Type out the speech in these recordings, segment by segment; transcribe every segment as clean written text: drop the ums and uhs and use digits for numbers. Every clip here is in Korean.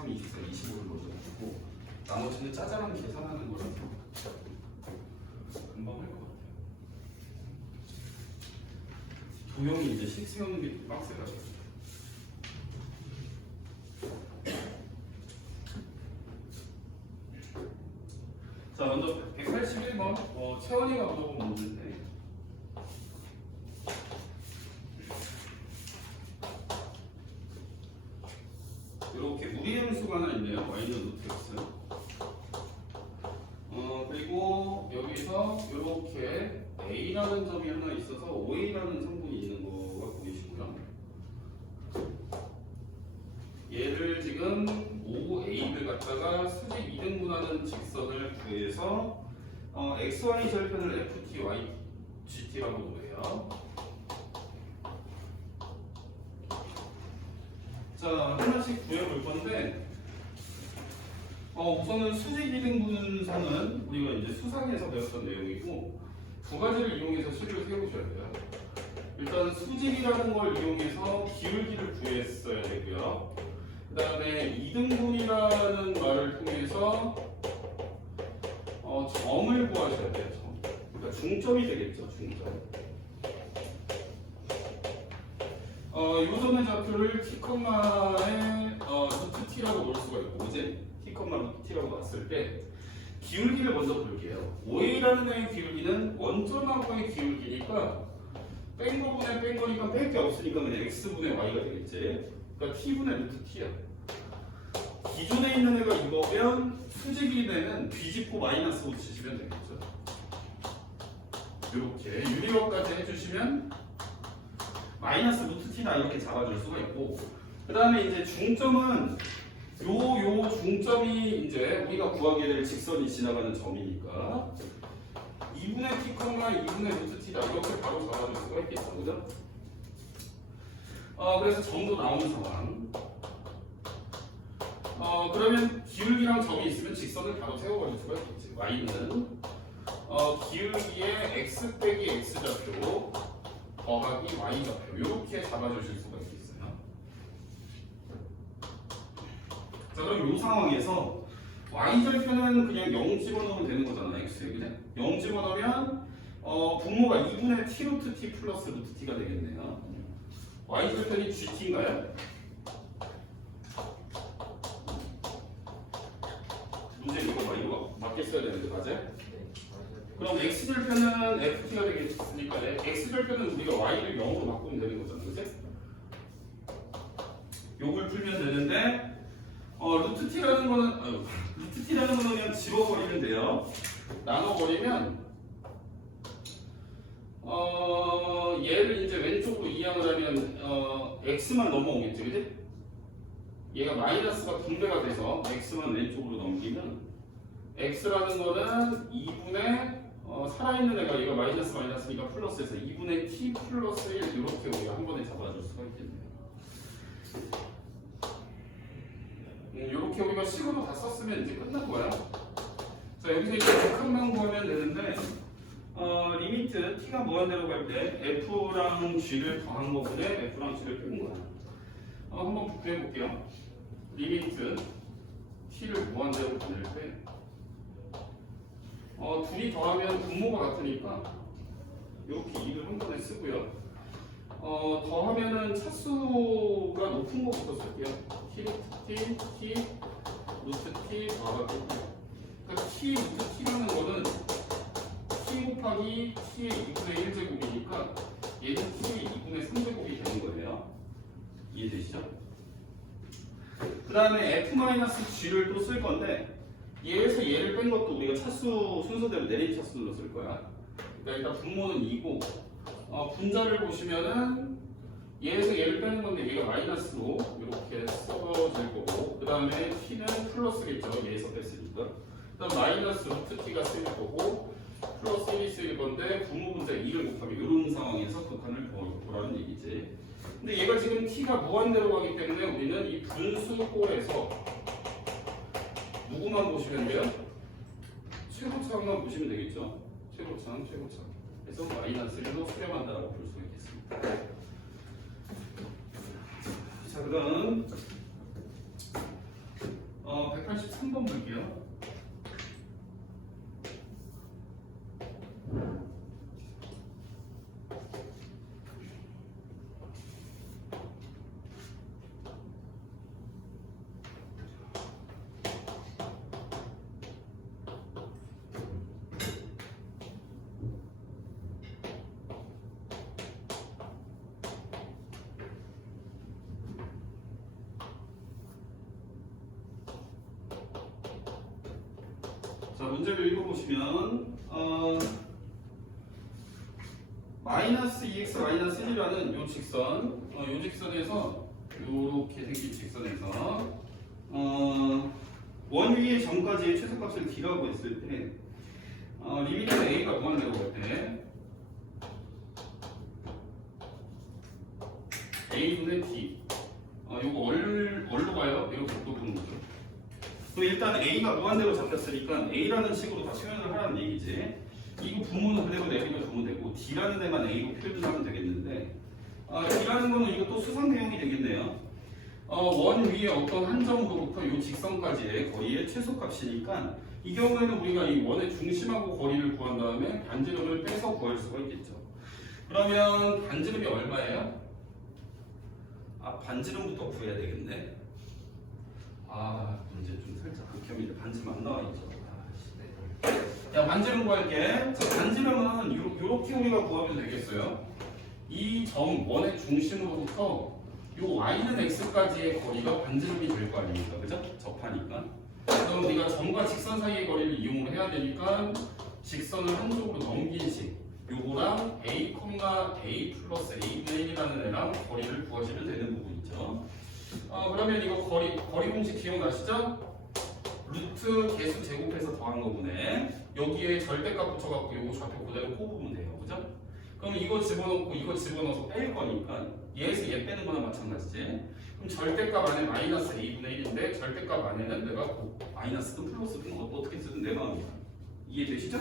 23, 24, 25를 넣어가지고 나머지는 짜잘한 계산하는 거라서 금방 할 것 같아요. 도형이 이제 식 세우는 게 빡세가지고. 자, 먼저 181번 채원이가 물어본 문제인데 이렇게 무리함수가 하나 있네요. y는 루트 x. 그리고 여기서 이렇게 a라는 점이 하나 있어서 5a라는 성분이 있는 거가 보이시고요. 얘를 지금 5a를 갖다가 수직 2등분하는 직선을 구해서 xy 절편을 ft, y, gt라고 놓아요. 자, 하나씩 구해볼 건데 우선은 수직 2등분선은 우리가 이제 수상에서 배웠던 내용이고 두 가지를 이용해서 식을 세우셔야 돼요. 일단 수직이라는 걸 이용해서 기울기를 구했어야 되고요. 그 다음에 2등분이라는 말을 통해서 점을 구하셔야 돼요. 점. 그러니까 중점이 되겠죠. 중점. 요점의 좌표를 t, 루트 t라고 놓을 수가 있고 이제 t, 루트 t라고 놨을 때 기울기를 먼저 볼게요. 5a라는 애의 기울기는 원점하고의 기울기니까 뺀 거분의 뺀 거니까 뺄 게 없으니까 그냥 x분의 y가 되겠지. 그러니까 t분의 루트 t야. 기존에 있는 애가 이거면 수직이 되면 뒤집고 마이너스 붙이시면 되겠죠. 이렇게 유리화까지 해주시면 마이너스 루트 t나 이렇게 잡아줄 수가 있고 그 다음에 이제 중점은 요 중점이 이제 우리가 구하게 될 직선이 지나가는 점이니까 2분의 t, 2분의 루트 t다 이렇게 바로 잡아줄 수가 있겠죠. 그죠? 그래서 점도 나오는 상황. 그러면 기울기랑 점이 있으면 직선을 바로 세워버릴 수가 있겠지. y는 기울기의 x 빼기 x 좌표 더하기 y 좌표 이렇게 잡아주실 수가 있겠어요. 자, 그럼 이 상황에서 y 절편은 그냥 0 집어넣으면 되는 거잖아. x에 그래? 0 집어넣으면 분모가 2분의 t 루트 t 플러스 루트 t가 되겠네요. y 절편이 gt인가요? 문제 이거 맞게 써야 되는데 맞아요? 그럼 x절편은 ft가 되겠으니까 x절편은 우리가 y를 0으로 바꾸면 되는 거잖아. 그치? 요걸 풀면 되는데 루트 t라는 거는 그냥 집어버리면 돼요. 나눠버리면 얘를 이제 왼쪽으로 이항을 하면 x만 넘어오겠지. 그치? 얘가 마이너스가 분배가 돼서 x만 왼쪽으로 넘기면 x라는 거는 2분의 살아있는 애가 얘가 마이너스니까 플러스해서 2분의 t 플러스 1 이렇게 우리가 한 번에 잡아줄 수가 있겠네요. 이렇게 우리가 식으로 다 썼으면 이제 끝난 거야. 자, 여기서 이제 극한만 구하면 되는데 리미트 t가 무한대로 갈 때 f랑 g를 더한 거분에 f랑 g를 뺀 거야. 한번 구해볼게요. 리미트 t를 무한대로 보낼 때 둘이 더하면 분모가 같으니까 이렇게 2를 한 번에 쓰고요. 더하면은 차수가 높은 것부터 쓸게요. t 루트 t, t 루트 t 더하기. 그러니까 t 루트 t라는 거는 t 곱하기 t의 2분의 1제곱이니까 얘는 t의 2분의 3제곱이 되는 거예요. 이해되시죠? 그 다음에 f-g를 또 쓸 건데 얘에서 얘를 뺀 것도 우리가 차수 순서대로 내린 차수로 쓸 거야. 그러니까 일단 분모는 2고 분자를 보시면은 얘에서 얘를 빼는 건데 얘가 마이너스로 이렇게 써질 거고 그 다음에 t는 플러스겠죠. 얘에서 뺐으니까. 그 다음 마이너스 루트 t가 쓰일 거고 플러스 1이 쓰일 건데 분모 분자 2를 곱하면 이런 상황에서 극한을 보라는 얘기지. 근데 얘가 지금 t가 무한대로 가기 때문에 우리는 이 분수꼴에서 누구만 보시면 돼요? 최고차만 보시면 되겠죠? 최고차. 그래서 마이너스 1로 수렴한다라고 볼 수가 있겠습니다. 자, 그다음 183번 볼게요. 자, 문제를 읽어보시면 마이너스 2x 마이너스 1이라는 요 직선, 요 직선에서 요렇게 생긴 직선에서 원 위의 점까지의 최소값을 d라고 했을 때 리미트 a가 무한대로 갈 때 a분의 d 요거 얼로 가요? 이렇게 또 보는 거죠. 그럼 일단 a가 무한대로 잡혔으니까 a라는 식으로 다 표현을 하라는 얘기지. 이거 부모는 그대로 내비려 두면 되고 d라는 데만 a로 표현하면 되겠는데 d라는 거는 이것도 수상 내용이 되겠네요. 원 위에 어떤 한 점으로부터 이 직선까지의 거리의 최소값이니까 이 경우에는 우리가 이 원의 중심하고 거리를 구한 다음에 반지름을 빼서 구할 수가 있겠죠. 그러면 반지름이 얼마예요? 반지름부터 구해야 되겠네. 문제 좀 살짝 극혐인데 반지름 안 나와 있죠. 야, 반지름 구할게. 자, 반지름은 요렇게 우리가 구하면 되겠어요. 이 점 원의 중심으로부터 요 y는 x까지의 거리가 반지름이 될 거 아닙니까? 그죠? 접하니까. 그럼 우리가 점과 직선 사이의 거리를 이용을 해야 되니까 직선을 한쪽으로 넘긴 식 요거랑 a, a 플러스 a분의 1이라는 애랑 거리를 구하시면 되는 부분이죠. 그러면 이거 거리 공식 기억나시죠? 루트 개수 제곱해서 더한 거보네. 여기에 절대값 붙여갖고 요거 좌표 그대로 꼽으면 돼요. 그죠? 그럼 이거 집어넣고 이거 집어넣어서 뺄 거니까 얘에서 얘 빼는 거나 마찬가지지. 그럼 절대값 안에 마이너스 a분의 1인데 절대값 안에는 내가 마이너스든 플러스든 어떻게 쓰든 내 마음이야. 이해되시죠?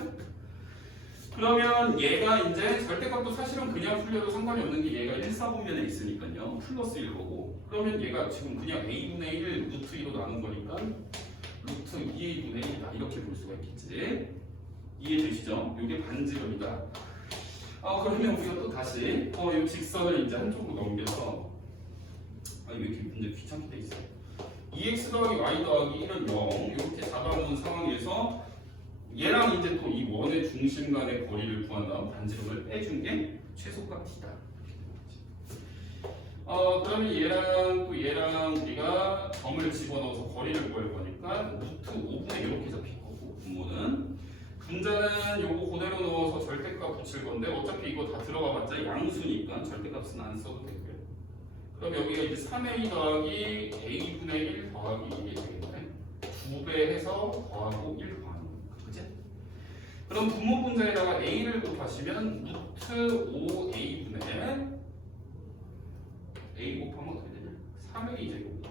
그러면 얘가 이제 절대값도 사실은 그냥 풀려도 상관이 없는 게 얘가 1사분면에 있으니까요. 플러스 1거고. 그러면 얘가 지금 그냥 a분의 1 루트 2로 나눈 거니까 루트 2a분의 1이다. 이렇게 볼 수가 있겠지. 이해되시죠? 이게 반지름이다. 그러면 우리가 또 다시 이 직선을 이제 한쪽으로 넘겨서 왜 이렇게 문제 귀찮게 돼 있어? 2x 더하기 y 더하기 1은 0 이렇게 잡아놓은 상황에서 얘랑 이제 또 이 원의 중심 간의 거리를 구한 다음 반지름을 빼준 게 최소값 d다. 그러면 얘랑 또 얘랑 우리가 점을 집어넣어서 거리를 구할 거니까 루트 5분의 이렇게 잡힐 거고 분모는 분자는 요거 그대로 넣어서 절대값 붙일 건데 어차피 이거 다 들어가봤자 양수니까 절대값은 안 써도 되고요. 그럼 여기가 이제 3a 더하기 a분의 1 더하기 1이 되겠네. 2배 해서 더하고 1 더하는 거니까. 그치? 그럼 분모 분자에다가 a를 곱하시면 루트 5a분의 a 곱하면 어떻게 되냐? 3a 제곱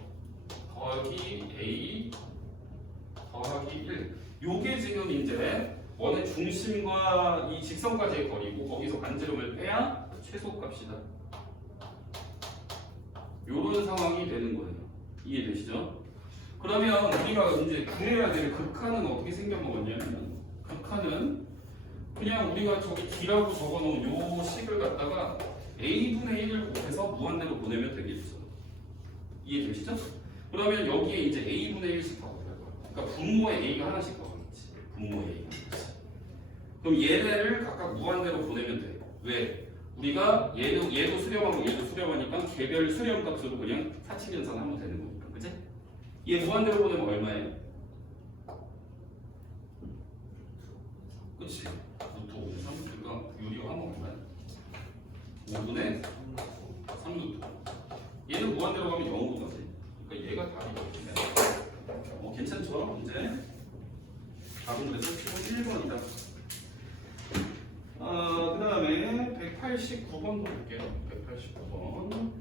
더하기 a 더하기 1 요게 지금 이제 원의 중심과 이 직선까지의 거리고 거기서 반지름을 빼야 최소값이다. 요런 상황이 되는 거예요. 이해되시죠? 그러면 우리가 이제 구해야 될 극한은 어떻게 생겨먹었냐면 극한은 그냥 우리가 저기 d라고 적어놓은 요 식을 갖다가 a분의 1을 곱해서 무한대로 보내면 되겠죠. 이해되시죠? 그러면 여기에 이제 a분의 1씩 더 곱할 거야. 그러니까 분모에 a가 하나씩 더 가겠지. 분모에 a가 하나씩. 그럼 얘네를 각각 무한대로 보내면 돼. 왜? 우리가 얘도 수렴하고 얘도 수렴하니까 개별 수렴 값으로 그냥 사칙 연산하면 되는 거니까. 그치? 얘 무한대로 보내면 얼마예요? 그치? 루트 5, 3, 그러니까 유리화 하면 얼마야? 5분의 3루트. 얘는 무한대로 가면 0으로 가지. 그러니까 얘가 답이 되겠네. 괜찮죠? 문제? 답은 그래서 1번이다. 그 다음에 189번 볼게요. 189번.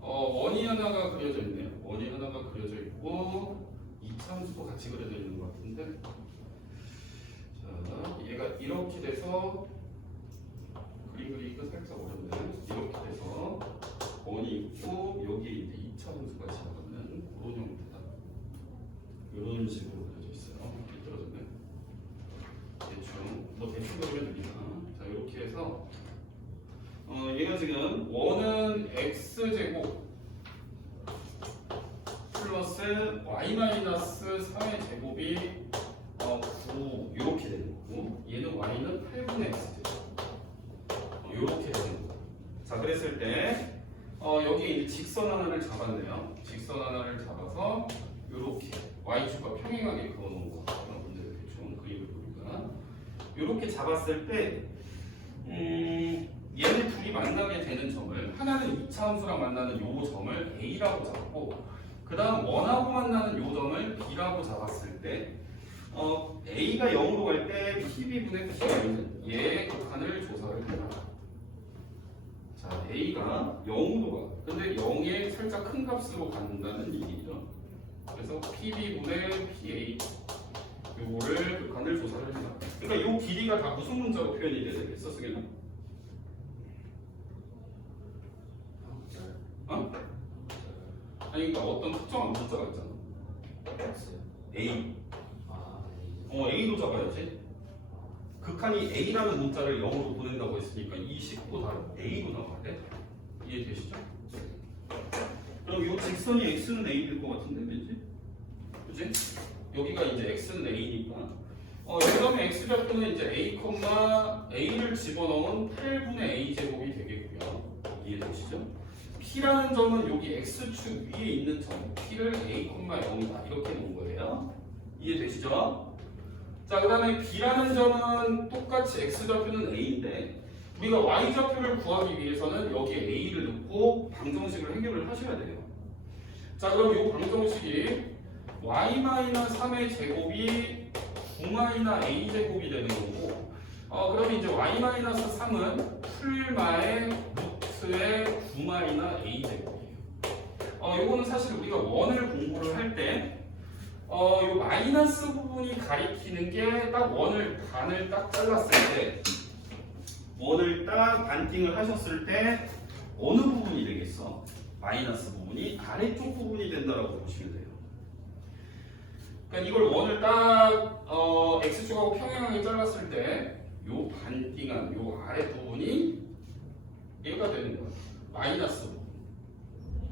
원이 하나가 그려져 있네요. 원이 하나가 그려져 있고 이차함수도 같이 그려져 있는 것 같은데. 자, 얘가 이렇게 돼서 그림 그리기가 살짝 어렵네. 이렇게 돼서 원이 있고 여기에 이제 2차 함수가 지나가는 그런 형태다. 이런 식으로 그려져 있어요. 삐뚤어졌네. 대충 그리면 됩니다. 자, 이렇게 해서 얘가 지금 원은 x제곱 플러스 y 마이너스 3의 제곱이 9 이렇게 되는 거고, 얘는 y는 8분의 x제곱 이렇게 되는 거고. 자, 그랬을 때 여기 이제 직선 하나를 잡았네요. 직선 하나를 잡아서 이렇게 y축과 평행하게 그어놓은 거. 그런 문제를 대충 그림을 보니까 이렇게 잡았을 때 얘네 둘이 만나게 되는 점을, 하나는 2차 함수랑 만나는 요 점을 a라고 잡고, 그 다음 원하고 만나는 요 점을 b라고 잡았을 때 a가 0으로 갈 때 pb분의 p는 얘의 극한을 조사를 한다. 자, a가 0으로 가. 근데 0에 살짝 큰 값으로 간다는 얘기죠. 그래서 pb분의 pa 요거를 극한을 조사를 한다. 그러니까 요 길이가 다 무슨 문자로 표현이 돼야 되겠어, 승현아? 아니, 그러니까 어떤 특정한 문자가 있잖아. A. A로 잡아야지. 극한이 A라는 문자를 0으로 보낸다고 했으니까 이 식도 다 A로 나와야 돼. 이해되시죠? 그럼 이 직선이 X는 A일 것 같은데, 왠지? 그치? 여기가 이제 X는 A니까. 여기다음에 X좌표는 이제 A를 집어넣은 8분의 A제곱이 되겠고요. 이해되시죠? P라는 점은 여기 X축 위에 있는 점, P를 A, 0이다. 이렇게 놓은 거예요. 이해되시죠? 자, 그 다음에 B라는 점은 똑같이 X좌표는 A인데, 우리가 Y좌표를 구하기 위해서는 여기에 A를 넣고 방정식을 해결을 하셔야 돼요. 자, 그럼 이 방정식이 Y-3의 제곱이 9-A제곱이 되는 거고, 그럼 이제 Y-3은 풀마의 루트의 9-A제곱이에요. 요거는 사실 우리가 원을 공부를 할 때, 요 마이너스 부분이 가리키는 게 딱 원을 반을 딱 잘랐을 때, 원을 딱 반띵을 하셨을 때 어느 부분이 되겠어? 마이너스 부분이 아래쪽 부분이 된다라고 보시면 돼요. 그러니까 이걸 원을 딱 x축하고 평행하게 잘랐을 때 요 반띵한 요 아래 부분이 얘가 되는 거예요. 마이너스 부분.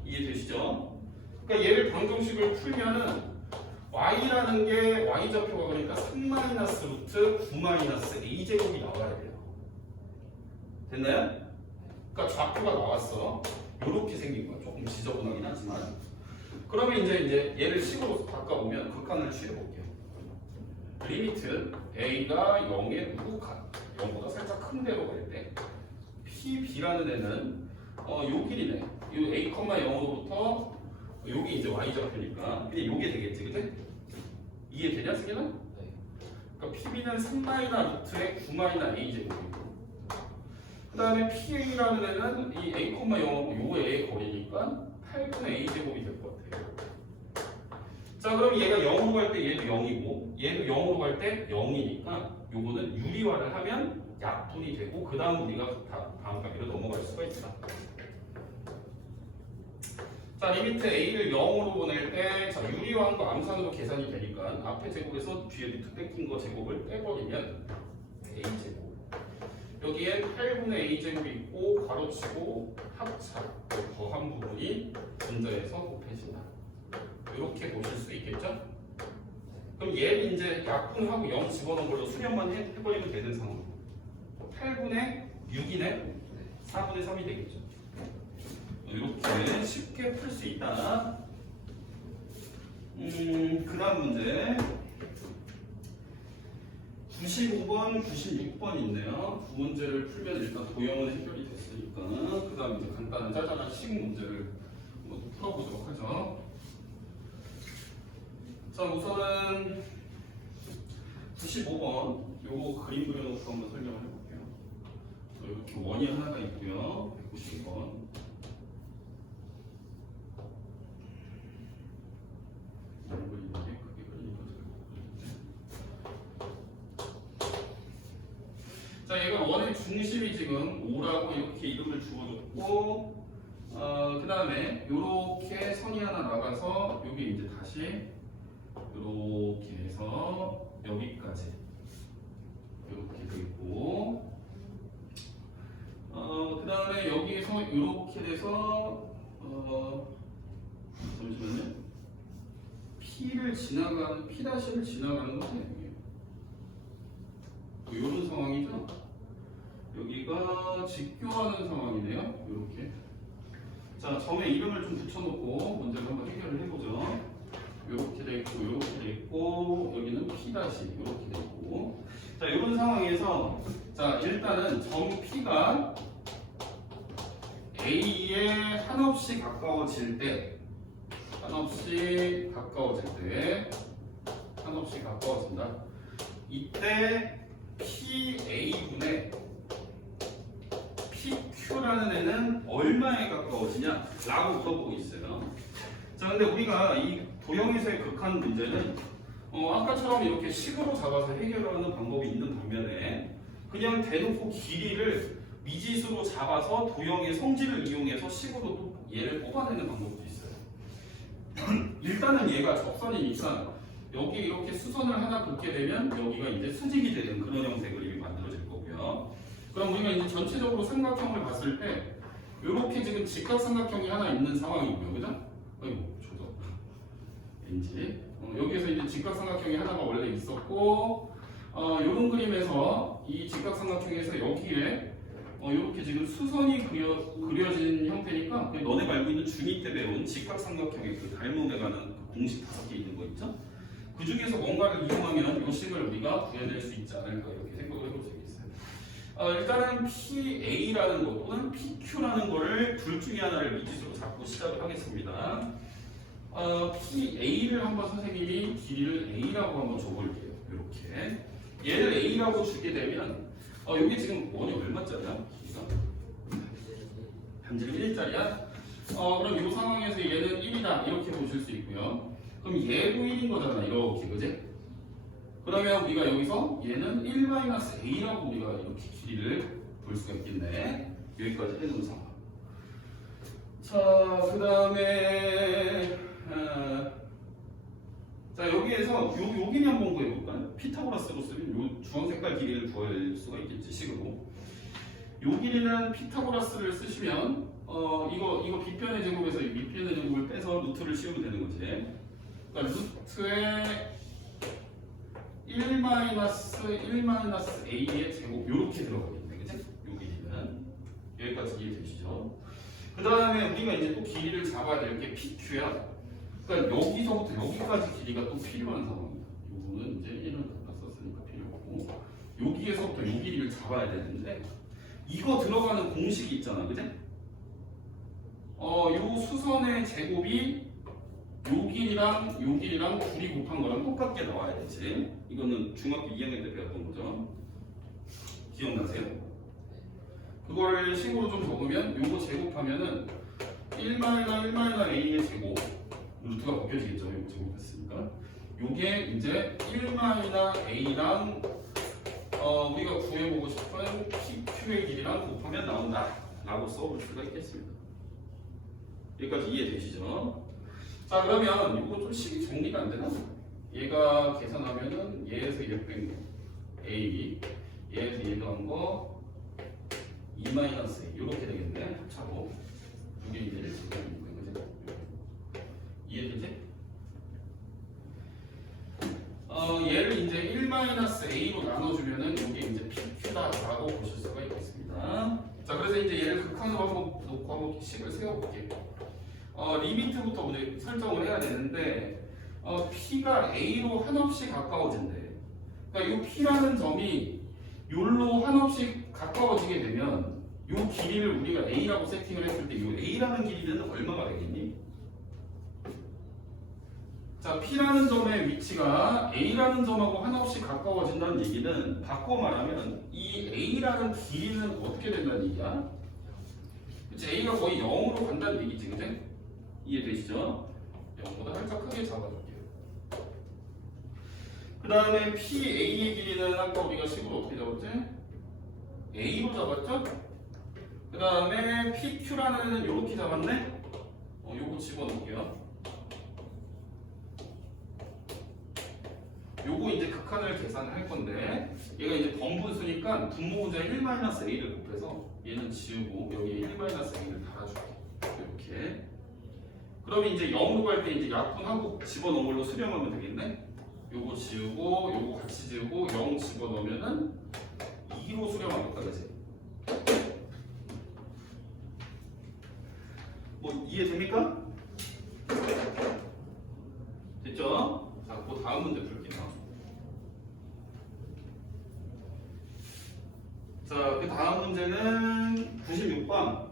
이해되시죠? 그러니까 얘를 방정식을 풀면은 y라는 게 y좌표가 그러니까 3-루트 9-a제곱이 나와야 돼요. 됐나요? 그러니까 좌표가 나왔어. 요렇게 생긴 거야. 조금 지저분하긴 하지만. 그러면 이제 얘를 식으로 바꿔보면 극한을 취해볼게요. 리미트 a가 0에 우극한 0보다 살짝 큰 데로 갈 때 pb라는 애는 요 길이네. 요 a, 0으로부터 여기 이제 y좌표니까 그냥 요게 되겠지, 그치? 이해되냐, 승현아? 네. 그러니까 pb는 3-루트의 9-a제곱이고, 그 다음에 pa라는 애는 이 a, 0하고 요 a의 거리니까 8분의 a제곱이 될 것 같아요. 자, 그럼 얘가 0으로 갈 때 얘도 0이고 얘도 0으로 갈 때 0이니까 요거는 유리화를 하면 약분이 되고, 그 다음 우리가 다음 단계로 넘어갈 수가 있다. 자, 리미트 a를 0으로 보낼 때, 자, 유리화한 거 암산으로 계산이 되니까 앞에 제곱에서 뒤에 루트 뺏긴 거 제곱을 빼버리면 a제곱, 여기에 8분의 a제곱이 있고 괄호치고 합차 더한 부분이 분자에서 곱해진다. 이렇게 보실 수 있겠죠? 그럼 얘를 이제 약분하고 0 집어넣은 걸로 수렴만 해버리면 되는 상황. 8분의 6이네? 4분의 3이 되겠죠. 이렇게 쉽게 풀 수 있다. 그 다음 문제 95번, 96번 있네요. 두 문제를 풀면 일단 도형은 해결이 됐으니까 그 다음 이제 간단한 짜잘한 식 문제를 한번 풀어보도록 하죠. 자, 우선은 95번 요거 그림 그려놓고 한번 설명을 해볼게요. 이렇게 원이 하나가 있고요. 190번. 자, 얘가 원의 중심이 지금 5라고 이렇게 이름을 주어줬고, 그 다음에 이렇게 선이 하나 나가서 여기 이제 다시 이렇게 해서 여기까지 이렇게 돼 있고, 그 다음에 여기에서 이렇게 돼서 잠시만요. P를 지나가는 P''를 지나가는 거지. 이런 상황이죠. 여기가 직교하는 상황이네요. 이렇게. 자, 점에 이름을 좀 붙여놓고 문제를 한번 해결을 해보죠. 이렇게 돼 있고, 이렇게 돼 있고, 여기는 P' 이렇게 돼 있고. 자, 이런 상황에서 자, 일단은 점 P가 A에 한없이 가까워질 때, 한없이 가까워진다. 이때 PA분의 PQ라는 애는 얼마에 가까워지냐? 라고 물어보고 있어요. 자, 근데 우리가 이 도형에서의 극한 문제는 아까처럼 이렇게 식으로 잡아서 해결하는 방법이 있는 반면에 그냥 대놓고 길이를 미지수로 잡아서 도형의 성질을 이용해서 식으로 또 얘를 뽑아내는 방법도 있어요. 일단은 얘가 접선이니까 여기 이렇게 수선을 하나 긋게 되면 여기가 이제 수직이 되는 그런 형태 그림이 만들어질 거고요. 그럼 우리가 이제 전체적으로 삼각형을 봤을 때 이렇게 지금 직각삼각형이 하나 있는 상황이고요, 그죠? 아이고, 조져. 왠지 여기에서 이제 직각삼각형이 하나가 원래 있었고, 이런 그림에서 이 직각삼각형에서 여기에 이렇게 지금 수선이 그려진 형태니까 너네가 알고 있는 중2 때 배운 직각삼각형의 그 닮음에 관한 그 공식 5개 있는 거 있죠? 그 중에서 뭔가를 이용하면 이 식을 우리가 구해낼 수 있지 않을까 이렇게 생각을 해볼 수 있겠어요. 일단은 PA라는 것 또는 PQ라는 거를 둘 중에 하나를 미지수로 잡고 시작을 하겠습니다. PA를 한번 선생님이 길이를 A라고 한번 줘볼게요. 이렇게 얘를 A라고 주게 되면 여기 지금 원이 얼마짜리야? 길이가? 반지름 1짜리야? 그럼 이 상황에서 얘는 1이다 이렇게 보실 수 있고요. 그럼 얘도 1인 거잖아 이렇게, 그지? 그러면 우리가 여기서 얘는 1-A라고 우리가 이렇게 길이를 볼 수가 있겠네. 여기까지 해놓은 상황. 자, 그 다음에 자, 여기에서 요 길이 한번 구해볼까요? 피타고라스로 쓰면 요 주황색깔 길이를 구할 수가 있겠지, 식으로. 요 길이는 피타고라스를 쓰시면 이거 B편의 제곱에서 이 B편의 제곱을 빼서 루트를 씌우면 되는 거지. 그러니까 루트에 1-A의 제곱 요렇게 들어가겠네, 그치? 요 길이는 여기까지 이해되시죠? 그 다음에 우리가 이제 또 길이를 잡아야 될 게 PQ야. 그러니까 여기서부터 여기까지 길이가 또 필요한 상황이야. 요거는 이제 1을 갖다 썼으니까 필요 없고, 여기에서부터 요 길이를 잡아야 되는데 이거 들어가는 공식이 있잖아, 그치? 요 수선의 제곱이 요 길이랑 둘이 곱한 거랑 똑같게 나와야 되지. 이거는 중학교 2학년 때 배웠던 거죠. 기억나세요? 그걸 식으로 좀 적으면 요거 제곱하면은 1-A의 제곱 루트가 벗겨지겠죠. 요거 제곱했으니까 요게 이제 1-A랑 우리가 구해보고 싶은 PQ의 길이랑 곱하면 나온다 라고 써볼 수가 있겠습니다. 여기까지 이해되시죠? 자, 그러면 이거 좀 식이 정리가 안 되나? 얘가 계산하면은 얘에서 얘 뺀 거 A, 얘에서 얘 더한 거 2-A 이렇게 되겠네. 합차고 이게 이제 1씩 되는 거예요, 그죠? 이해되지? 얘를 이제 1-A로 나눠주면은 이게 이제 PQ다라고 보실 수가 있겠습니다. 자, 그래서 이제 얘를 극한으로 한번 놓고 한번 식을 세워볼게요. 리미트부터 우리 설정을 해야 되는데 P가 A로 한없이 가까워진대. 그러니까 이 P라는 점이 요로 한없이 가까워지게 되면 요 길이를 우리가 A라고 세팅을 했을 때 요 A라는 길이는 얼마가 되겠니? 자, P라는 점의 위치가 A라는 점하고 한없이 가까워진다는 얘기는 바꿔 말하면 이 A라는 길이는 어떻게 된다는 얘기야? 그치? A가 거의 0으로 간다는 얘기지, 그치? 이해되시죠? 0보다 살짝 크게 잡아줄게요. 그 다음에 PA의 길이는 아까 우리가 식으로 어떻게 잡았지? A로 잡았죠? 그 다음에 PQ라는 애는 이렇게 잡았네? 요거 집어넣을게요. 요거 이제 극한을 계산할 건데 얘가 이제 번분수니까 분모분자 1-a를 곱해서 얘는 지우고 여기에 1-a를 달아줄게. 이렇게. 그럼 이제 0으로 갈 때 이제 약분하고 집어넣은 걸로 수렴하면 되겠네. 요거 지우고 요거 같이 지우고 0 집어넣으면은 2로 수렴하겠다, 그치? 뭐 이해됩니까? 됐죠? 자, 그 다음 문제 풀게요. 자, 그 다음 문제는 96번.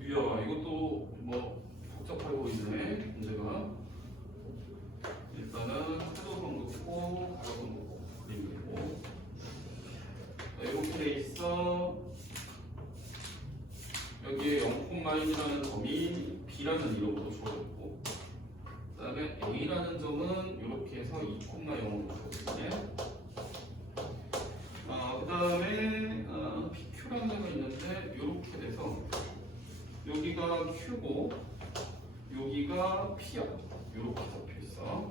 이야, 이것도 뭐 복잡하고 있네, 문제가. 일단은 세로선 놓고, 가로선 놓고, 그림 그리고. 이렇게 돼 있어. 여기에 0,1이라는 점이 B라는 이름으로 주어졌고, 그 다음에 A라는 점은 이렇게 해서 2,0으로 주어졌네. 그 다음에 PQ라는 데가 있는데 이렇게 돼서 여기가 Q고 여기가 P야. 이렇게 잡혀 있어.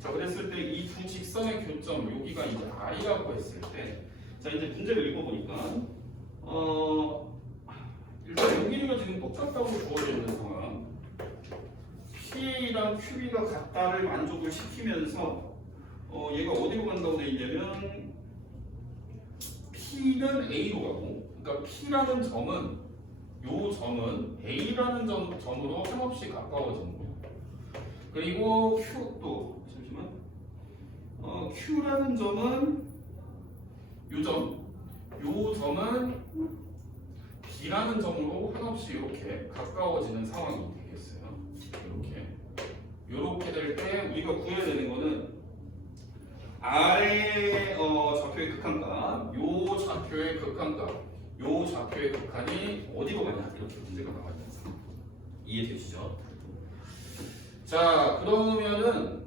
자, 그랬을 때 이 두 직선의 교점 여기가 이제 I라고 했을 때, 자 이제 문제를 읽어보니까 일단 여기는 지금 똑같다고 주어져 있는 상황. P랑 QB가 같다를 만족을 시키면서 얘가 어디로 간다고 돼 있냐면 P는 A로 가고, 그러니까 P라는 점은 요 점은 A라는 점으로 한없이 가까워지는 거예요. 그리고 Q도 잠시만. Q라는 점은 요 점은 B라는 점으로 한없이 이렇게 가까워지는 상황이 되겠어요. 이렇게 될 때 우리가 구해야 되는 거는 아래 좌표의 극한값, 요 좌표의 극한값, 요 좌표의 극한이 어디로 가냐, 이렇게 문제가 나와 있는 상황. 이해되시죠? 자, 그러면은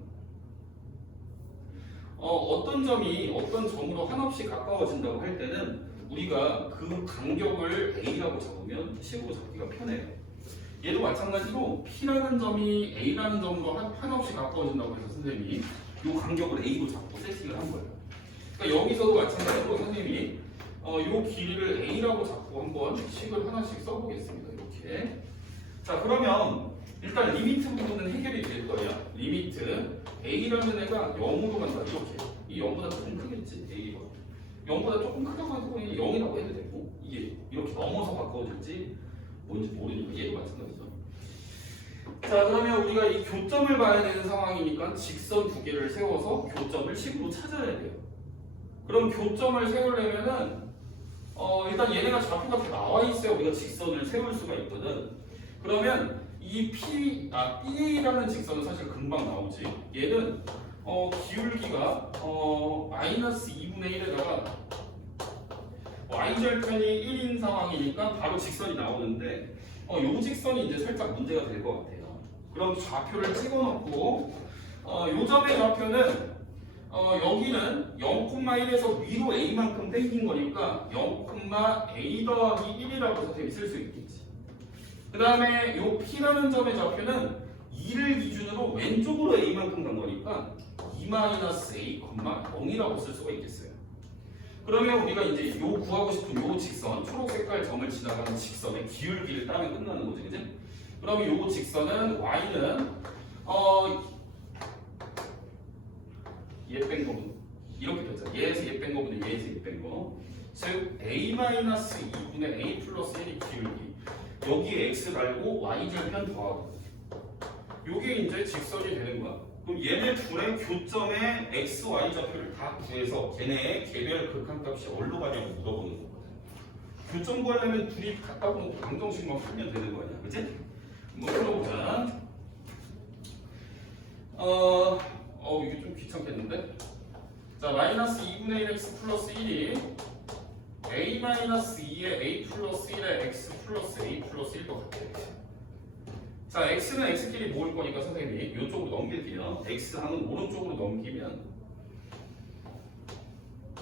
어떤 점이 어떤 점으로 한없이 가까워진다고 할 때는 우리가 그 간격을 A라고 잡으면 식으로 잡기가 편해요. 얘도 마찬가지로 P라는 점이 A라는 점으로 한없이 가까워진다고 해서 선생님이 이 간격을 A로 잡고 세팅을 한 거예요. 그러니까 여기서도 마찬가지로 선생님이 이 길이를 A라고 잡고 한번 식을 하나씩 써보겠습니다. 이렇게. 자, 그러면 일단 리미트 부분은 해결이 될 거야. 리미트 A라는 애가 0으로 간다. 이렇게. 이 0보다 조금 크겠지. A가 0보다 조금 크다고 해도 0이라고 해도 되고, 이게 이렇게 넘어서 가까워질지 뭔지 모르니까 얘도 마찬가지죠. 자, 그러면 우리가 이 교점을 봐야 되는 상황이니까 직선 두 개를 세워서 교점을 식으로 찾아야 돼요. 그럼 교점을 세우려면은 일단 얘네가 좌표가 다 나와 있어야 우리가 직선을 세울 수가 있거든. 그러면 이 BA라는 직선은 사실 금방 나오지. 얘는 기울기가 마이너스 2분의 1에다가 y절편이 1인 상황이니까 바로 직선이 나오는데 요 직선이 이제 살짝 문제가 될 것 같아요. 그럼 좌표를 찍어놓고 요 점의 좌표는 여기는 0,1에서 위로 a만큼 땡긴 거니까 0,a 더하기 1이라고 선생님이 쓸 수 있겠지. 그 다음에 요 P라는 점의 좌표는 2를 기준으로 왼쪽으로 a만큼 간 거니까 2-a,0이라고 쓸 수가 있겠어요. 그러면 우리가 이제 요 구하고 싶은 요 직선, 초록 색깔 점을 지나가는 직선의 기울기를 따면 끝나는 거지, 그지? 그러면 요 직선은 y는 얘 뺀 거는 이렇게 되죠. 얘에서 얘 뺀 거보다 얘에서 얘 뺀 거. 즉 a-2분의 a 플러스 1이 기울기. 여기에 x 달고 y절편 더하고. 요게 이제 직선이 되는 거야. 그럼 얘네 둘의 교점의 x, y 좌표를 다 구해서 걔네의 개별 극한값이 어디로 가냐고 물어보는 거거든. 교점 구하려면 둘이 갖다 놓고 방정식만 풀면 되는 거 아니야, 그치? 한번 풀어보자. 이게 좀 귀찮겠는데? 자, 마이너스 2분의 1 x 플러스 1이 a 마이너스 2의 a 플러스 1의 x 플러스 a 플러스 1과 같아. 자, x는 x끼리 모을 거니까 선생님이 이쪽으로 넘길게요. x 하는 오른쪽으로 넘기면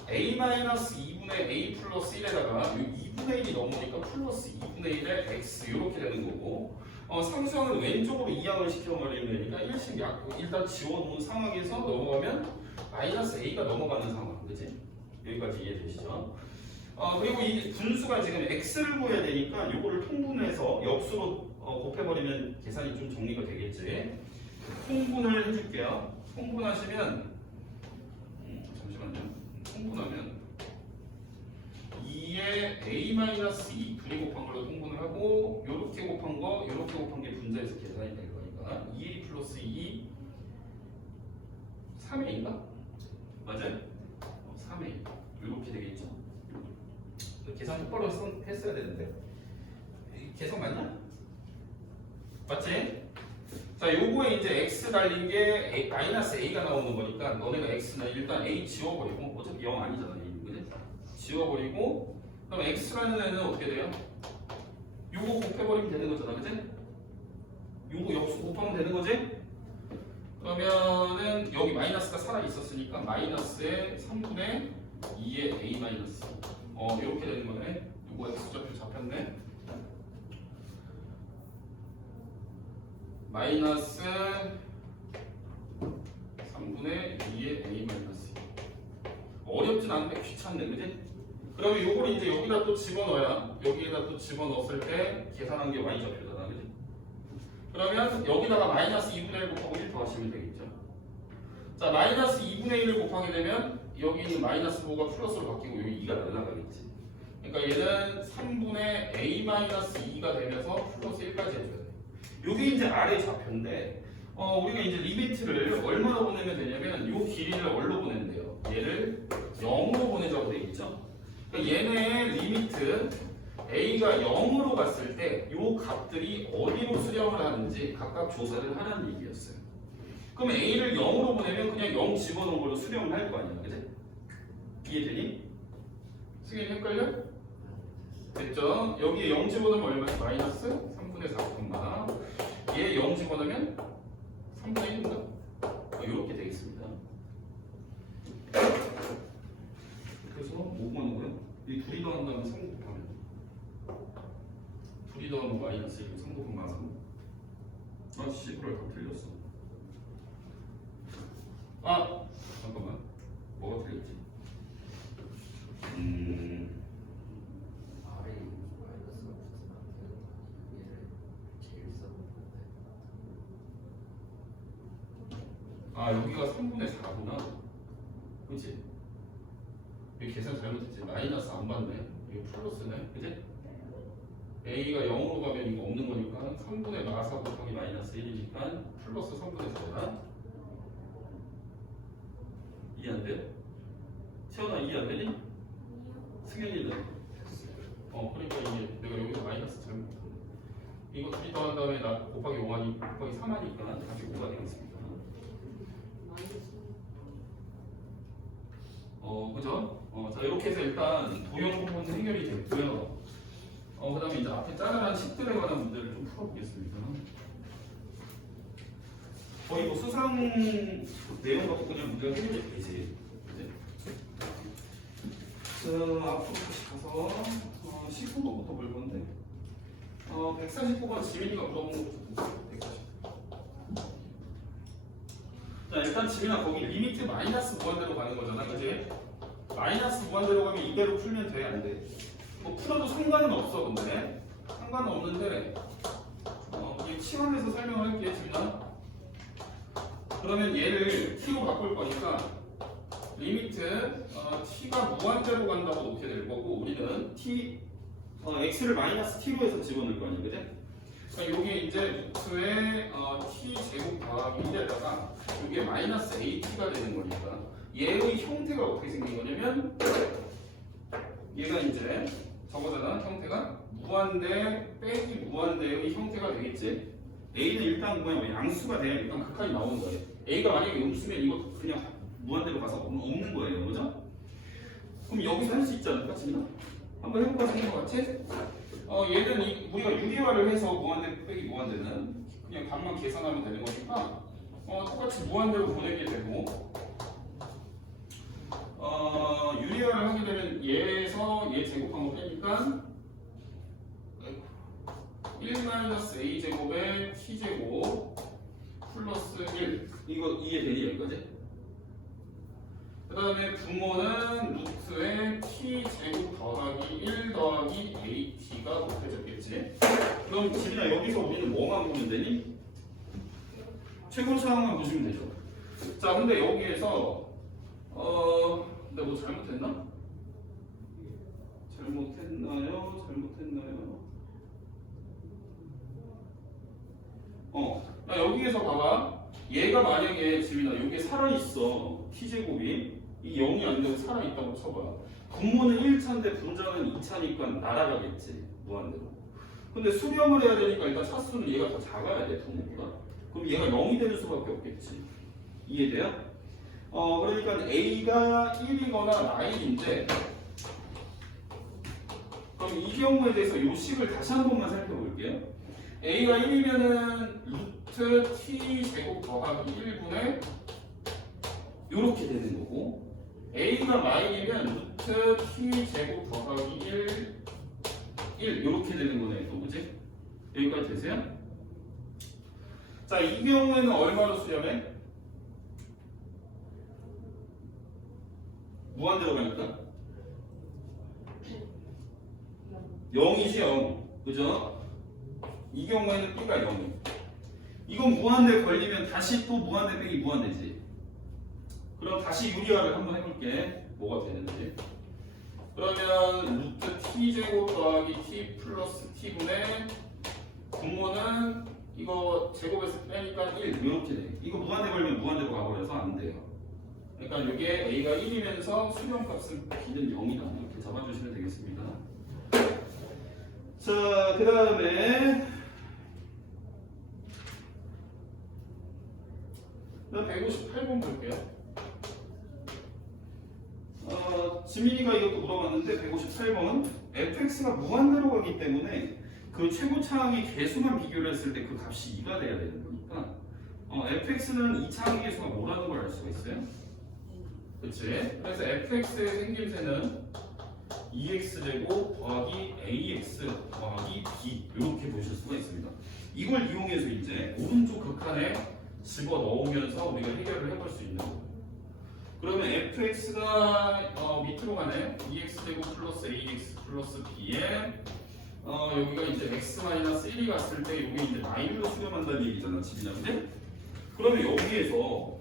a-2분의 a 플러스 1에다가 2분의 1이 넘으니까 플러스 2분의 1의 x 이렇게 되는 거고 상수항은 왼쪽으로 이항을 시켜버리면 되니까 일식 일단 지워놓은 상황에서 넘어가면 마이너스 a가 넘어가는 상황, 그치? 여기까지 이해되시죠? 그리고 이 분수가 지금 x를 구해야 되니까 이거를 통분해서 역수로 곱해버리면 계산이 좀 정리가 되겠지. 통분을 해줄게요. 통분하시면 잠시만요. 통분하면 2에 a-2 분위 곱한 걸로 통분을 하고 요렇게 곱한 거 요렇게 곱한 게 분자에서 계산이 될 거니까 2a 플러스 2 3a인가? 맞아요? 3a 이렇게 되겠죠? 계산 똑바로 했어야 되는데 계산 맞냐? 맞지? 자, 요거에 이제 x 달린 게 마이너스 a가 나오는 거니까 너네가 x는 일단 a 지워버리고 어차피 0 아니잖아. 그지? 지워버리고 그럼 x라는 애는 어떻게 돼요? 요거 곱해버리면 되는 거잖아. 그지? 요거 역수 곱하면 되는 거지? 그러면은 여기 마이너스가 살아있었으니까 마이너스의 3분의 2의 a 마이너스 이렇게 되는 거네. 요거 x좌표 잡혔네. 마이너스 3분의 2의 a 마이너스 어렵진 않은데 귀찮네, 그지? 그러면 요걸 이제 여기다 또 집어넣어야 여기에다 또 집어넣었을 때 계산한 게 y 좌표잖아, 그지? 그러면 여기다가 마이너스 2분의 1 곱하고 1 더하시면 되겠죠. 자, 마이너스 2분의 1을 곱하게 되면 여기 있는 마이너스 5가 플러스로 바뀌고 여기 2가 날아가겠지. 그러니까 얘는 3분의 a 마이너스 2가 되면서 플러스 1까지 해줘야 돼. 요게 이제 아래 좌표인데 우리가 이제 리미트를 얼마로 보내면 되냐면 요 길이를 얼로 보내면 돼요. 얘를 0으로 보내자고 되어 있죠. 그러니까 얘네 리미트 a가 0으로 갔을 때 요 값들이 어디로 수렴을 하는지 각각 조사를 하라는 얘기였어요. 그럼 a를 0으로 보내면 그냥 0 집어넣은 걸로 수렴을 할 거 아니야, 그지? 이해되니? 승현이 헷갈려? 됐죠? 여기에 0 집어넣으면 얼마야? 마이너스 3분의 4, 얘 0 집어넣으면 3분의 1인가? 이렇게 되겠습니다. 그래서 뭐 구하는 거야? 이 둘이 더한 다음에 3 곱하면 둘이 더하면 마이너스 1, 3 곱하면 3. C를 다 틀렸어. 잠깐만. 뭐가 틀렸지? 여기가 3분의 4구나. 그치? 여기 계산 잘못했지. 마이너스 안 받네. 이거 플러스네. 그치? a가 0으로 가면 이거 없는 거니까 3분의 4 곱하기 마이너스 1이니까 플러스 3분의 4다. 이해 안 돼요? 채원아 이해 안 되니? 승현이는? 그러니까 이게 내가 여기서 마이너스 잘못했네. 이거 둘이 더한 다음에 나 곱하기 5하니 곱하기 3하니까 다시 5가 되겠습니다. 그죠? 자, 이렇게 해서 일단 도형 부분 해결이 됐고요. 그 다음에 이제 앞에 짜잘한 식들에 관한 문제를 좀 풀어보겠습니다. 거의 뭐 수상 내용 갖고 그냥 문제가 해결이 되지. 앞으로 다시 가서 19번부터 볼 건데 149번 지민이가 물어본 것부터 140. 자, 일단 지민아 거기 리미트 마이너스 무한대로 가는 거잖아, 그지? 마이너스 무한대로 가면 이대로 풀면 돼, 안 돼? 뭐 풀어도 상관은 없어, 근데 상관은 없는데 이 치환해서 설명할게, 지민아. 그러면 얘를 t로 바꿀 거니까 리미트 t가 무한대로 간다고 놓게 될 거고 우리는 x를 마이너스 t로 해서 집어넣을 거 아니야, 그지? 그러니까 요게 이제 루트에 t 제곱 더하기 1에다가 요게 마이너스 at가 되는 거니까 얘의 형태가 어떻게 생긴 거냐면 얘가 이제 저거잖아. 형태가 무한대 빼기 무한대의 형태가 되겠지. a는 일단 뭐야 양수가 돼야 일단 극한이 나오는 거예요. a가 만약에 음수면 이거 그냥 무한대로 가서 없는 거예요, 그죠? 그럼 여기서 할 수 있지 않을까, 지민아? 한번 해볼까 생긴 것 같지? 얘는 우리가 유리화를 해서 무한대 빼기 무한대는 그냥 값만 계산하면 되는 거니까 똑같이 무한대로 보내게 되고 유리화를 하게 되면 얘에서 얘 제곱한 거 빼니까 1-a 제곱에 t제곱 플러스 1 이거 이해되니 여기까지? 그 다음에 분모는 루트에 t제곱 더하기 1 더하기 at가 곱해졌겠지? 그럼 지민아 여기서 우리는 뭐만 보면 되니? 최고차항만 보시면 되죠. 자 근데 여기에서 내가 뭐 잘못했나? 잘못했나요? 나 여기에서 봐봐. 얘가 만약에 지민아 여기 살아있어. t제곱이 이 0이 안 되고 살아있다고 쳐봐. 분모는 1차인데 분자는 2차니까 날아가겠지. 무한대로. 근데 수렴을 해야 되니까 일단 차수는 얘가 더 작아야 돼. 분모보다. 그럼 얘가 0이 되는 수밖에 없겠지. 이해돼요? 그러니까 a가 1이거나 9인데 그럼 이 경우에 대해서 요 식을 다시 한 번만 살펴볼게요. a가 1이면은 루트 t제곱 더하기 1분의 요렇게 되는 거고 a가 마이면 루트 t제곱 더하기 1 요렇게 되는 거네 또 그치? 여기까지 되세요? 자 이 경우에는 얼마로 수렴해? 무한대로 가니까 0이지 0 그죠? 이 경우에는 b가 0이에요. 이건 무한대 걸리면 다시 또 무한대 빼기 무한대지. 그럼 다시 유리화를 한번 해볼게. 뭐가 되는지. 그러면 루트 t제곱 더하기 t 플러스 t분의 분모는 이거 제곱에서 빼니까 1 이렇게 돼. 이거 무한대 걸리면 무한대로 가버려서 안 돼요. 그러니까 이게 a가 1이면서 수렴값은 b는 0이다. 이렇게 잡아주시면 되겠습니다. 자, 그 다음에 158번 볼게요. 지민이가 이것도 물어봤는데 158번 fx가 무한대로 가기 때문에 그 최고차항의 개수만 비교를 했을 때 그 값이 2가 돼야 되는 거니까 fx는 2차항 개수가 뭐라는 걸 알 수가 있어요? 그치? 그래서 fx의 생김새는 2x제곱 더하기 ax 더하기 b 이렇게 보실 수가 있습니다. 이걸 이용해서 이제 오른쪽 극한에 집어 넣으면서 우리가 해결을 해볼 수 있는 거예요. 그러면 fx가 밑으로 가네. 2x제곱 플러스 ax 플러스 b에 여기가 이제 x-1이 갔을 때 여기 이제 마이너로 수렴한다는 얘기잖아, 지민한테. 그러면 여기에서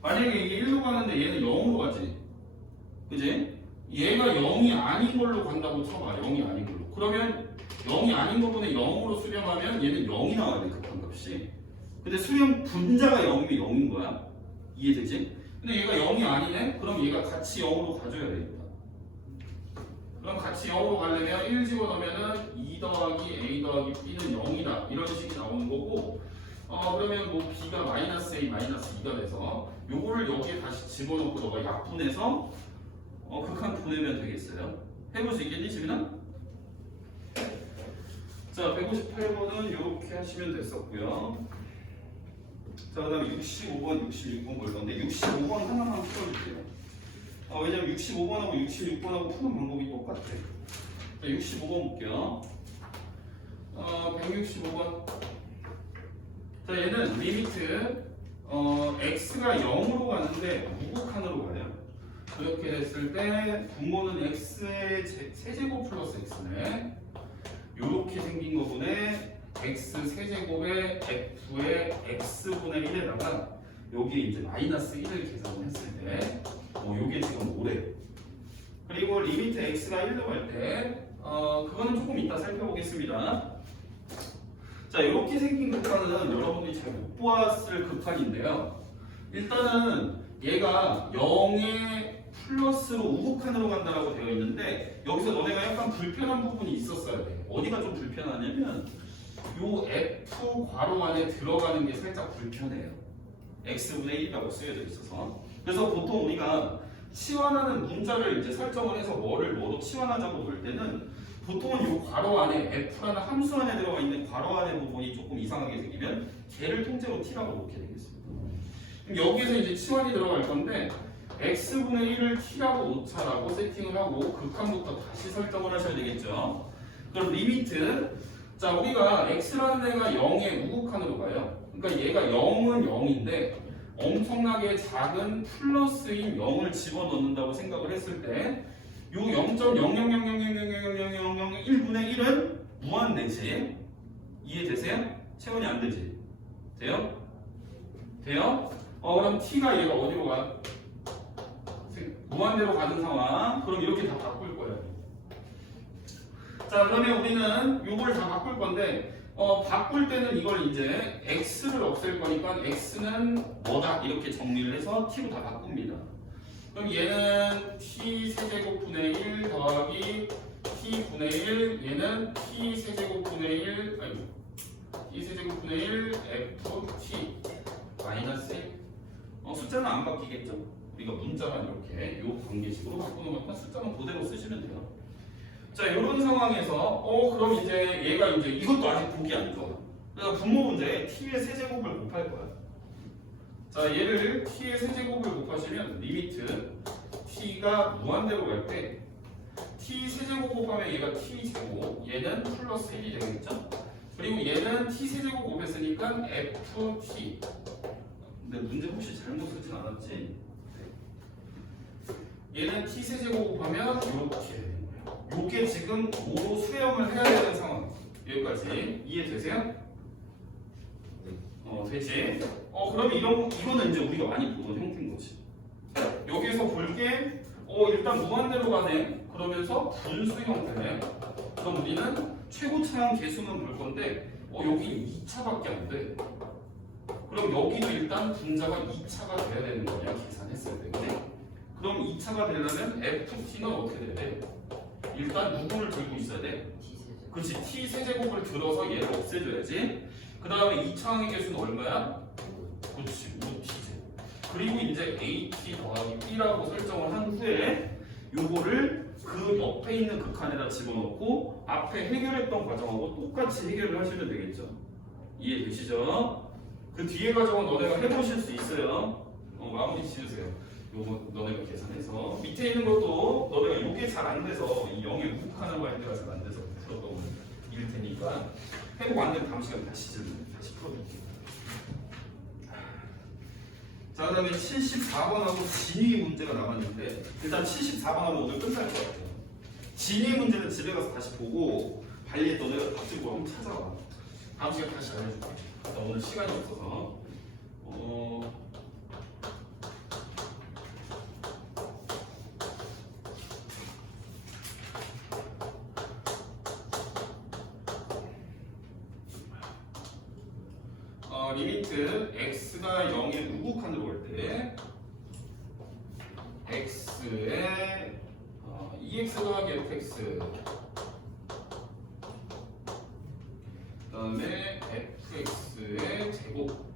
만약에 이게 1로 가는데 얘는 0으로 가지, 그지? 얘가 0이 아닌 걸로 간다고 쳐봐. 0이 아닌 걸로. 그러면 0이 아닌 부분에 0으로 수렴하면 얘는 0이 나와야 돼, 극한값이. 근데 수렴 분자가 0이면 0인 거야. 이해되지? 근데 얘가 0이 아니네? 그럼 얘가 같이 0으로 가줘야 되겠다. 그럼 같이 0으로 가려면 1 집어넣으면은 2 더하기 a 더하기 b는 0이다. 이런 식이 나오는 거고, 그러면 뭐 b가 마이너스 a 마이너스 2가 돼서 요거를 여기에 다시 집어넣고 너가 약분해서 극한 보내면 되겠어요. 해볼 수 있겠니, 지민아? 자, 158번은 이렇게 하시면 됐었고요. 자, 그 다음에 65번, 66번 볼 건데 65번 하나만 풀어줄게요. 왜냐면 65번하고 66번하고 푸는 방법이 똑같아. 자, 65번 볼게요. 165번. 자, 얘는 리미트 x가 0으로 가는데 무극한으로 가요. 그렇게 됐을 때 분모는 x의 세제곱 플러스 x네. 요렇게 생긴 거분에 x 세제곱에 f의 x분의 1에다가 여기에 이제 마이너스 1을 계산을 했을 때 요게 지금 5래. 그리고 리미트 x가 1로 갈 때 그거는 조금 이따 살펴보겠습니다. 자, 이렇게 생긴 극한은 여러분들이 잘 못 보았을 극한인데요. 일단은 얘가 0의 플러스로 우극한으로 간다라고 되어 있는데 여기서 너네가 약간 불편한 부분이 있었어야 돼. 어디가 좀 불편하냐면 요 f 괄호 안에 들어가는 게 살짝 불편해요. x분의 1이라고 쓰여져 있어서. 그래서 보통 우리가 치환하는 문자를 이제 설정을 해서 뭐로 치환하자고 볼 때는 보통은 이 괄호 안에 f라는 함수 안에 들어가 있는 괄호 안의 부분이 조금 이상하게 생기면 걔를 통째로 t라고 놓게 되겠습니다. 그럼 여기에서 이제 치환이 들어갈 건데 x분의 1을 t라고 놓자라고 세팅을 하고 극한부터 다시 설정을 하셔야 되겠죠. 그럼 리미트 자, 우리가 x라는 애가 0의 우극한으로 가요. 그러니까 얘가 0은 0인데 엄청나게 작은 플러스인 0을 집어넣는다고 생각을 했을 때 요 0.00000000001분의 1은 무한대지. 이해되세요? 채원이 안 되지? 돼요? 돼요? 그럼 t가 얘가 어디로 가? 무한대로 가는 상황. 그럼 이렇게 다 바꿀 거예요. 자, 그러면 우리는 요걸 다 바꿀 건데 바꿀 때는 이걸 이제 x를 없앨 거니까 x는 뭐다 이렇게 정리를 해서 t로 다 바꿉니다. 그럼 얘는 t 세제곱분의 1 더하기 t 분의 1, 얘는 t 세제곱분의 1, 아니 t 세제곱분의 1 ft 마이너스 1. 숫자는 안 바뀌겠죠? 우리가 문자만 이렇게 요 관계식으로 바꾸는 것만 숫자는 그대로 쓰시면 돼요. 자, 이런 상황에서 그럼 이제 얘가 이제 이것도 아직 보기 안 좋아. 그러니까 분모 문제에 t의 세제곱을 곱할 거야. 자, 얘를 t의 세제곱을 곱하시면 리미트 t가 무한대로 갈 때 t 세제곱 곱하면 얘가 t 제곱, 얘는 플러스 1이 되겠죠? 그리고 얘는 t 세제곱 곱했으니까 ft. 근데 문제 혹시 잘못 쓰진 않았지? 얘는 t 세제곱 곱하면 이렇게. 요게 지금 5로 수렴을 해야 되는 상황. 여기까지 이해되세요? 되지? 그러면 이거는 이제 우리가 많이 보던 형태인 거지. 여기서 볼게 일단 무한대로 가네. 그러면서 분수 형태네. 그럼 우리는 최고 차항 개수만 볼 건데 여기 2차밖에 안 돼. 그럼 여기도 일단 분자가 2차가 돼야 되는 거냐 계산했을 때. 그럼 2차가 되려면 ft는 어떻게 돼야 돼? 일단 누구를 들고 있어야 돼? 그렇지. t 세제곱을 들어서 얘를 없애줘야지. 그 다음에 2차항의 개수는 얼마야? 그렇지. 5t제곱. 그리고 이제 at 더하기 b라고 설정을 한 후에 요거를 그 옆에 있는 극한에다 집어넣고 앞에 해결했던 과정하고 똑같이 해결을 하시면 되겠죠. 이해되시죠? 그 뒤에 과정은 너네가 해보실 수 있어요. 마무리 지으세요. 요거 너네가 계산해서 밑에 있는 것도 너네가 요게 잘 안 돼서 이 0에 우극하는 마인드가 잘 안 돼서 풀어도 일 테니까 해보고 안 되면 다음 시간에 다시 풀어드릴게요. 자, 그 다음에 74번하고 진위 문제가 남았는데 일단 74번하고 오늘 끝날 것 같아요. 진위 문제는 집에 가서 다시 보고 발리 너네가 답지고 한번 찾아와. 다음 시간에 다시 알려줄게. 오늘 시간이 없어서 리미트 x가 0에 우극한으로 갈 때 x에 2x 더하기 fx 그 다음에 fx의 제곱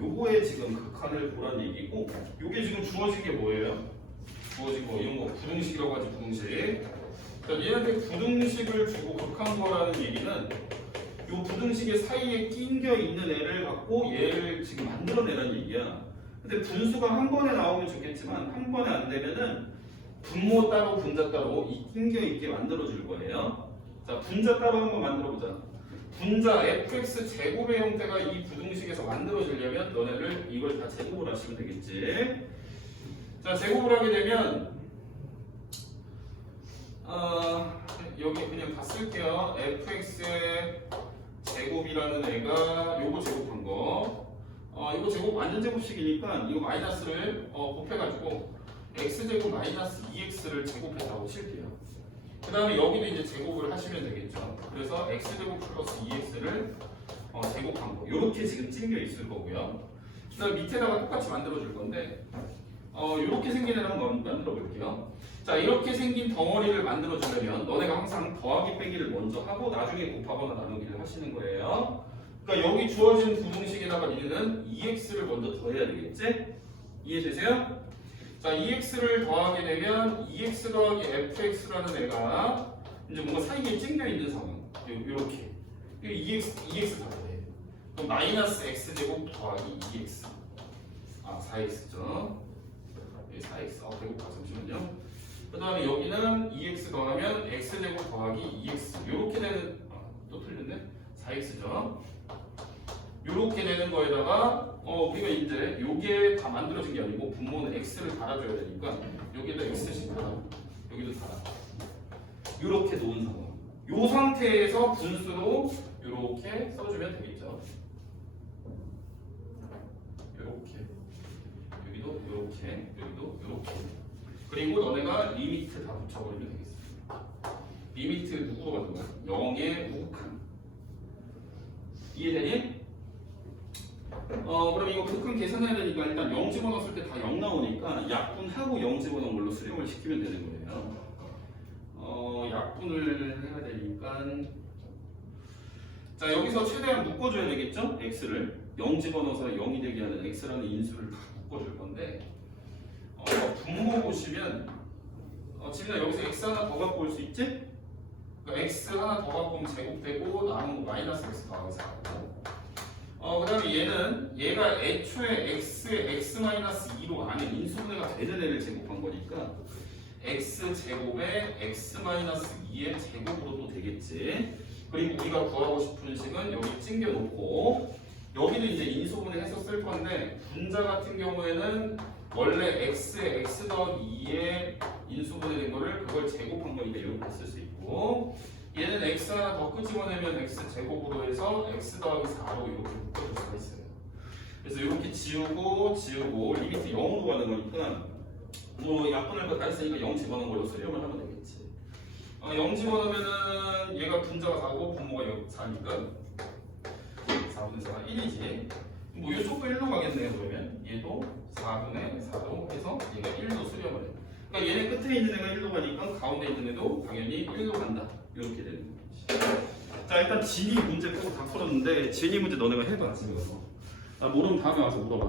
요거에 지금 극한을 보란 얘기고 요게 지금 주어진 게 뭐예요? 주어진 거 이런 거 부등식이라고 하지 부등식. 그러니까 얘한테 부등식을 주고 극한 거라는 얘기는 요 부등식의 사이에 낑겨 있는 애를 갖고 얘를 지금 만들어내라는 얘기야. 근데 분수가 한 번에 나오면 좋겠지만 한 번에 안 되면은 분모 따로 분자 따로 이 낑겨 있게 만들어 줄 거예요. 자, 분자 따로 한번 만들어 보자. 분자 fx 제곱의 형태가 이 부등식에서 만들어지려면 너네를 이걸 다 제곱을 하시면 되겠지. 자, 제곱을 하게 되면 여기 그냥 다 쓸게요. fx의 제곱이라는 애가 요거 제곱한 거. 이거 제곱 완전 제곱식이니까 이거 마이너스를 곱해가지고 x제곱 마이너스 2x를 제곱했다고 칠게요. 그 다음에 여기도 이제 제곱을 하시면 되겠죠. 그래서 x제곱 플러스 2x를 제곱한 거. 요렇게 지금 찡겨 있을 거고요. 그 다음에 밑에다가 똑같이 만들어 줄 건데 요렇게 생긴 애를 한번 만들어 볼게요. 자, 이렇게 생긴 덩어리를 만들어 주려면 너네가 항상 더하기 빼기를 먼저 하고 나중에 곱하거나 나누기를 하시는 거예요. 그러니까 여기 주어진 부등식에다가 니네는 2x를 먼저 더해야 되겠지? 이해되세요? 자, 2x를 더하게 되면 2x 더하기 fx라는 애가 이제 뭔가 사이에 찡겨 있는 상황. 요렇게. 2x 다 돼. 그럼 마이너스 x제곱 더하기 2x. 4x죠. 4x. 배고파. 잠시만요. 그 다음에 여기는 2x 더하면 x제곱 더하기 2x 이렇게 되는 또 틀렸네 4x죠. 이렇게 되는 거에다가 우리가 이제 요게 다 만들어진 게 아니고 분모는 x를 달아줘야 되니까 여기에다 x씩 달아 여기도 달아 이렇게 놓은 상황. 요 상태에서 분수로 이렇게 써주면 되겠죠. 이렇게 여기도 이렇게 여기도 이렇게 그리고 너네가 리미트 다 붙여버리면 되겠습니다. 리미트 누구로 가는 거야? 0의 우극한 이해되니? 그럼 이거 극한 계산해야 되니까 일단 0 집어넣었을 때 다 0 나오니까 약분하고 0 집어넣은 걸로 수렴을 시키면 되는 거예요. 약분을 해야 되니까 자 여기서 최대한 묶어줘야 되겠죠? x를 0 집어넣어서 0이 되게 하는 x라는 인수를 다 묶어줄 건데 분모 보시면 지민아 여기서 x 하나 더 갖고 올 수 있지? 그러니까 x 하나 더 갖고 오면 제곱되고 남은 거 마이너스 x 더하기 4고 그 다음에 얘가 애초에 x에 x-2로 안에 인수분해가 되는 애를 제곱한 거니까 x제곱에 x-2의 제곱으로도 되겠지. 그리고 우리가 구하고 싶은 식은 여기 찡겨놓고 여기는 이제 인수분해 해서 쓸 건데 분자 같은 경우에는 원래 x에 x 더하기 2의 인수분해된 거를 그걸 제곱한 거니까 이렇게 쓸 수 있고 얘는 x 하나 더 끄집어내면 x 제곱으로 해서 x 더하기 4로 이렇게 묶어줄 수가 있어요. 그래서 이렇게 지우고 리미트 0으로 가는 거니까 약분할 거 다 했으니까 0 집어넣은 걸로 수렴을 하면 되겠지. 0 집어넣으면은 얘가 분자가 4고 분모가 4니까 4분의 4가 1이지. 뭐 이쪽도 1로 가겠네요. 그러면 얘도 4분의 4로 해서 얘가 1로 수렴을 해. 그러니까 얘네 끝에 있는 애가 1로 가니까 가운데 있는 애도 당연히 1로 간다. 이렇게 되는 거지. 자 일단 진이 문제 빼고 다 풀었는데 진이 문제 너네가 해봐 지금. 모르면 다음에 와서 물어봐.